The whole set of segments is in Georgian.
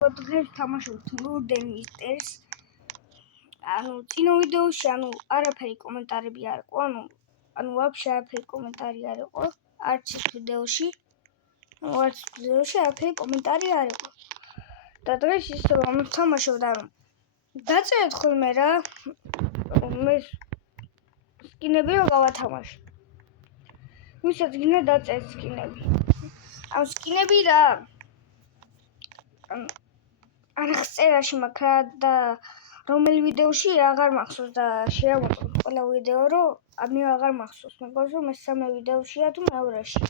დღეს თამაშობთ Murder Mysteries. წინა ვიდეოში არაფერი კომენტარები არ იყო, ვაფშე არაფერი კომენტარი არ იყო, არც ის ვიდეოში არაფერი კომენტარი არ იყო. და დღეს ისე რომ თამაშობ და დაწერეთ ხოლმე რა, მე სკინები რო გავათამაშე. ვისაც გინდა დაწერეთ სკინები. სკინები რა არახწერაში მაქვს რა და რომელი ვიდეოში აღარ მახსოვს და შეავაწყოთ ყველა ვიდეო რომ მე აღარ მახსოვს. მეგონს რომ მესამე ვიდეოშია თუ მეორეში.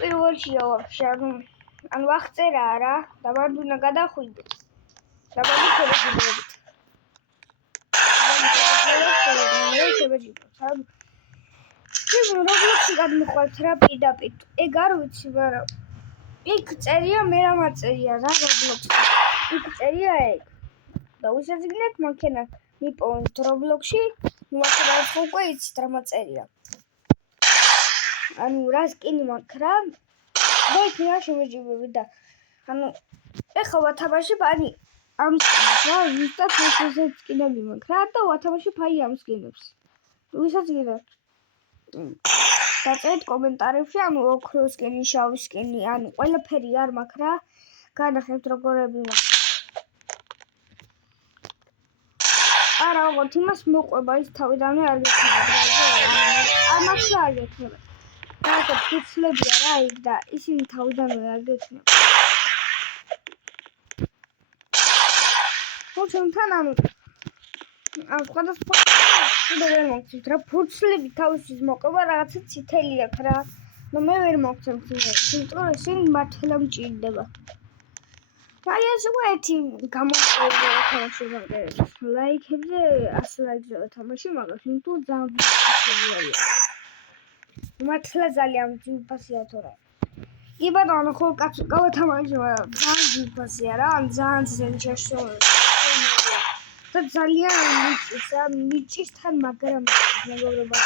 პირველშია ვაფშე აღწერა რა და მანდ უნდა გადახვიდეთ. და მანდ შევეჯიბროთ. Roblox-ი გადმოხვალთ რა პირდაპირ. ეგ არ ვიცი, მაგრამ იქ წერია მე რა მაწერია რა Roblox-ი. იქ წერია ეგ. და ვისაც გინდათ მანქანა მიპოვეთ Roblox-ში, მანქანა უკვე იცით რა მაწერია. რა სკინი მაქვს რა. და იქ რა შევეჯიბრები და ეხლა ვათამაშებ ამ სკინს რა, ზუსტად ეს სკინები მაქვს რა და ვათამაშებ ამ სკინებს. ვისაც გინდათ დაწერეთ კომენტარებში, ოქრო სკინი, შავი სკინი, ყველაფერი არ მაქვს რა. განახებთ როგორები მაქვს. არა, ოღონდ იმას მოყვება ის თავიდანვე არ გექნება. ამას არ გექნება. და ფიცლებია რა იქ და ისინი თავიდანვე არ გექნება. ხოჩონთან სხვადასხვა კიდე ვერ მოგცემთ რა, ფურცლები თავისთვის მოყვება, რაღაცა წითელი აქვს რა. და მე ვერ მოგცემთ იმიტომ რომ ისინი მართლა მჭირდება. მაგას უკვე ერთი გამოვიყენე თამაშობა. ლაიქებზე 100 ლაიქზე ვათამაში მაგას, იმიტომ ძალიან ფასია. მართლა ძალიან ფასია თორე. კი ბატონო, ხო კაცო გავათამაშე, მაგრამ ძალიან ფასია რა, ძალიან შეშოვე. და ძალიან მიჭირთან მაგრამ მეგობრებო.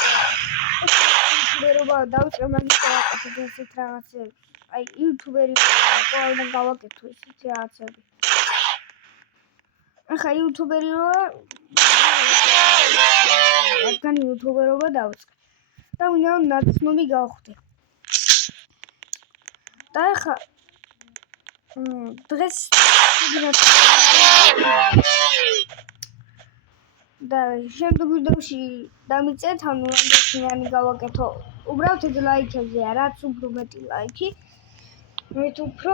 YouTuber-ობა დავიწყე მაგის გავაკეთებ ესეთ რაღაცებს. YouTuber-ი და გავაკეთო ესეთ რაღაცები. ახლა YouTuber-ი რადგან YouTuber-ობა დავიწყე. და მინდა ნაცნობი გავხდე. და ახლა დღეს და შემდეგ ვიდეოში დამიწეთ, რამდენი გავაკეთო. უბრალოდ ეს ლაიქებზეა, რაც უფრო მეტი ლაიქი, მით უფრო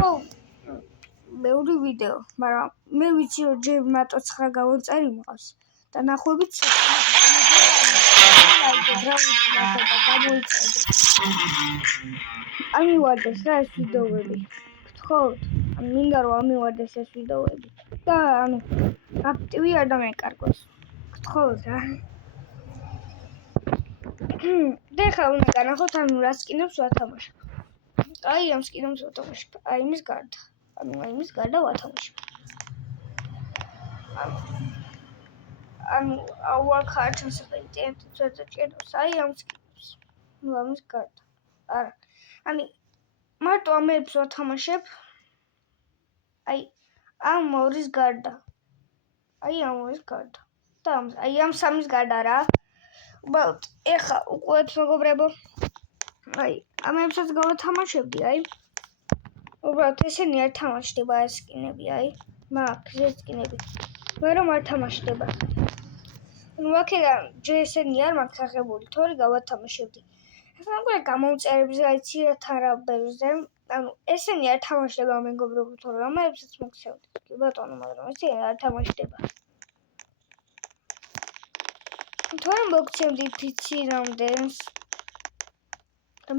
მეორე ვიდეო, მაგრამ მე ვიცი რომ ჯერ მარტო 9 გავაწერი მყავს და ნახვებით ამივარდეს რა ეს ვიდეოები. გთხოვთ, მინდა რომ ამივარდეს ეს ვიდეოები და აქტივი არ დამეკარგოს. გთხოვთ რა. და ხა უნდა განახოთ რა სკინებს ვათამაშებ. ამ სკინებს ვათამაშებ. იმის გარდა. იმის გარდა ვათამაშებ. ვაქარჩენს პენტ ცოტა ამ სკინებს. ამის გარდა. არა. მარტო ამებს ვათამაშებ. ამ ორის გარდა. ამ ორის გარდა. და ამ სამის გარდა რა. უბრალოდ ეხა უყურეთ მეგობრებო. ამებსაც გავათამაშებდი, უბრალოდ ესენი არ თამაშდება ეს სკინები, მაქვს ეს სკინები. მე რომ არ თამაშდება. აქედან ჯერ ესენი არ მაქვს აღებული, თორე გავათამაშებდი. ახლა უკვე გამომწერებზე აიცით არა ბევრზე. ესენი არ თამაშდება მეგობრებო, თორე ამებსაც მოგცემთ. კი ბატონო, მაგრამ ესენი არ თამაშდება. თორე მოგცემდით იცი რამდენს.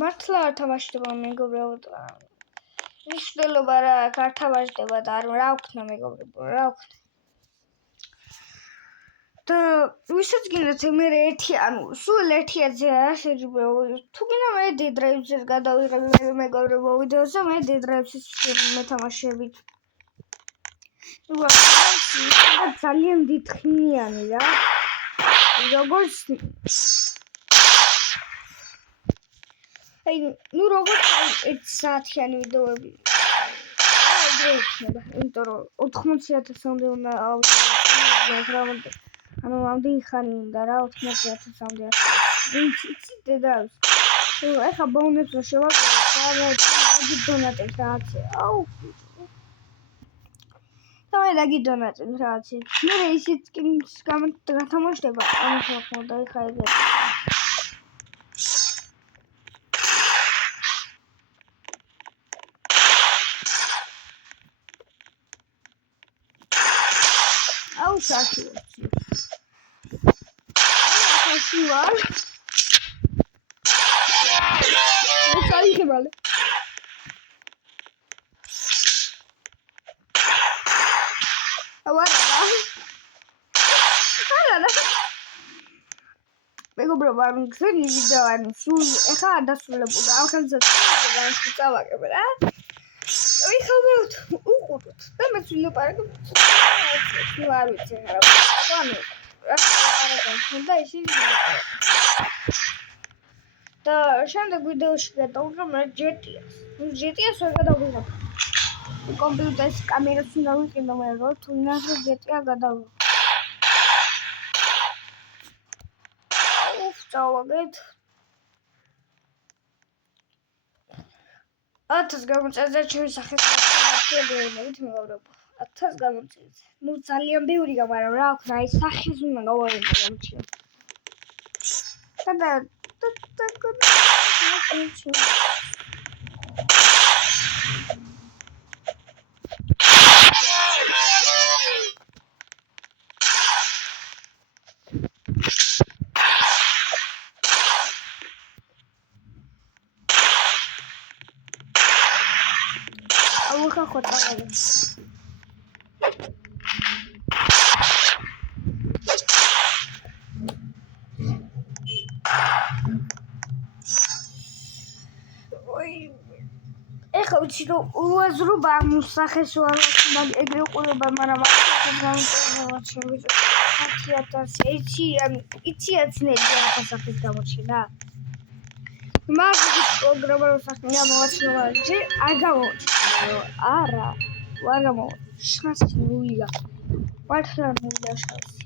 მართლა არ თამაშდება მეგობრებო. მნიშვნელობა რა არ თამაშდება და რა ვქნა მეგობრებო, რა ვქნა. და ვისაც გინდათ მე ერთი სულ ერთიაზე არ შეჯიბრებო. თუ გინდა მე Dead Drive-ს გადავიღებ მეგობრებო ვიდეოზე, მე Dead Drive-ს მეთამაშებით. ძალიან დიდხნიანი რა. როგორც როგორც 1 საათიანი ვიდეოები. იქნება, იმიტომ რომ 80,000-მდე უნდა ავიღოთ. ანუ ამდენი ხანი უნდა რა 80,000-მდე. იცი დედავს. ეხა ბონუსს შევაგებთ, რა გიდონატებს რაღაცა. აუ. დავე დაგიდონატებ რაღაცა. მე ისიც კი გათამაშდება, ამის მოხდა ეხა ეგ. აუ საჩუქი. ახლა ვარ. Vale. Ahora. Vengo a probar un xeni video sul da sulle buda, anche se non si stava che bella. Mi khawt uqut. Dama sulle park. Suaru chera. Agano. Rasta ისინი. და შემდეგ ვიდეოში გადავიღებ მე GTA-ს. GTA-ს ვერ გადავიღებ. კომპიუტერის კამერას უნდა ვიყიდო მე რო თუ ინახე GTA გადავიღებ. აუ, წავაგეთ. 1000 გამოწერდა ჩემი სახეს მოხდებით მეგობრებო. 1000 გამოწერდა. ნუ ძალიან ბევრი მაგრამ რა აქვს აი სახეს უნდა გავარენო გამჩი. და Ауха хотала. Ой. Ეხლა ვიცი რომ უაზრობა მოსახეს ვარ მაგრამ ეგრე ყურება მაგრამ ახლა გამომწევს ჩემი 10,000 იცი სახის გამოჩენა მაგის პროგრამაულ სახში გამოვაჩინე არ გამოჩნდა არა ვარამო შანსი მივიღა მართლა მივიღა შანსი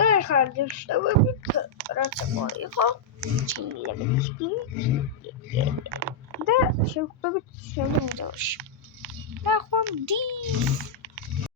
და ეხლა დავშევებით რაც მოიყო და შევხვდებით შემდგომ ვიდეოში. ნახვამდის